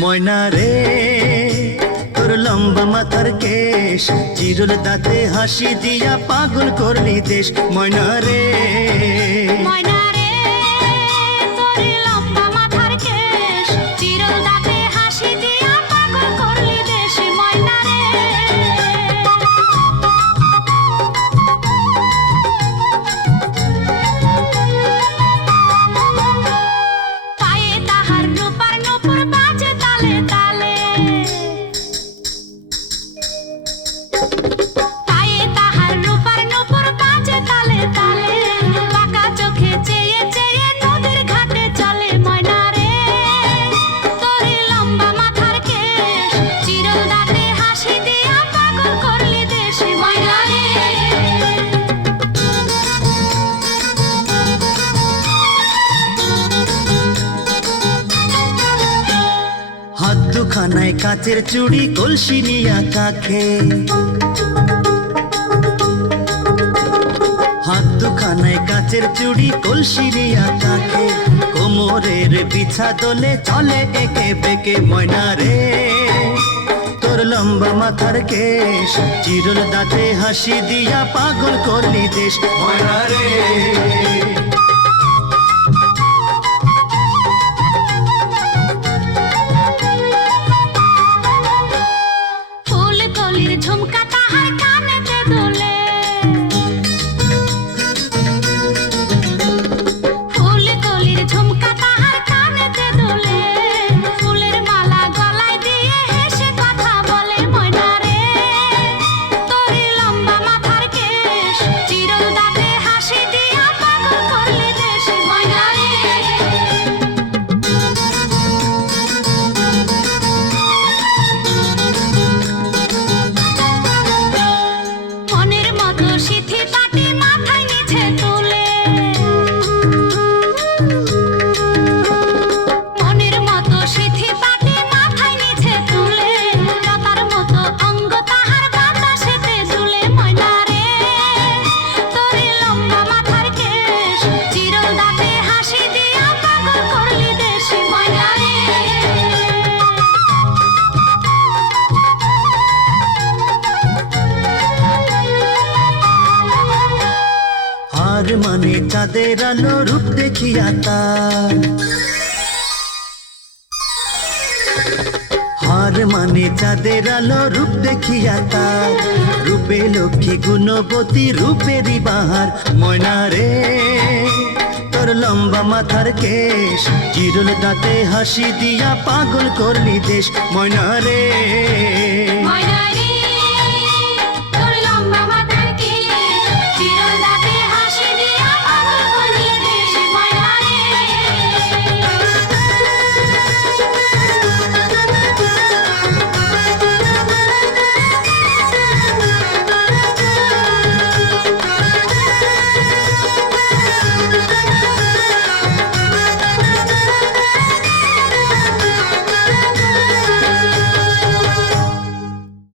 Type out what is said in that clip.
ময়না রে তোর লম্বা মাথার কেশ, চিরুল দাঁতে হাসি দিয়া পাগল করলি দেশ। ময়না রে ময়না রে তোর লম্বা মাথার কেশ, চিরল দাঁতে হাসি দিয়া পাগল করলি দেশ। ময়না রে পায়ে তাহার রূপার নূপুর বাজে তালে তালে, পায়ে তাহার রূপার নূপুর বাজে তালে তালে, বাঁকা চোখে চেয়ে চেয়ে নদীর ঘাটে চলে। ময়না রে তোর লম্বা মাথার কেশ, চিরল দাঁতে হাসি দিয়া পাগল করলি দেশ। ময়না রে হাত দুখানায় কাচের চুড়ি, কলসি নিয়া কাখে। হাত দুখানায় কাচের চুড়ি, কলসি নিয়া কাখে। কোমরের বিছা দোলে চলে একে বেঁকে। ময়না রে তোর লম্বা মাথার কেশ, চিরল দাঁতে হাসি দিয়া পাগল করলি দেশ। ময়না রে ফুল কলির ঝুমকা তাহার কানেতে দোলে, ফুল কলির ঝুমকা তাহার কানেতে দোলে, ফুলের মালা গলায় দিয়ে হেসে কথা বলে। ময়না রে তোর লম্বা মাথার কেশ, চিরল দাঁতে হাসি দিয়া পাগল করলি দেশ। ময়না রে মনের মতো সিথি পাটি মাথায় নিচে তুলে, মনের মতো সিথি পাটি মাথায় নিচে তুলে, লতার মতো অঙ্গ তাহার বাতাসেতে দুলে। ময়না রে তোর লম্বা মাথার কেশ, চিরল দাঁতে হাসি দিয়া পাগল করলি দেশ। ময়না রে আর মানে চাঁদের আলো রূপ দেখিয়া তার, হার মানে চাঁদের আলো রূপ দেখিয়া তার, রূপে লক্ষ্মী গুণবতী রূপেরই বাহার। ময়না রে তোর লম্বা মাথার কেশ, চিরল দাঁতে হাসি দিয়া পাগল করলি দেশ। ময়না রে ময়না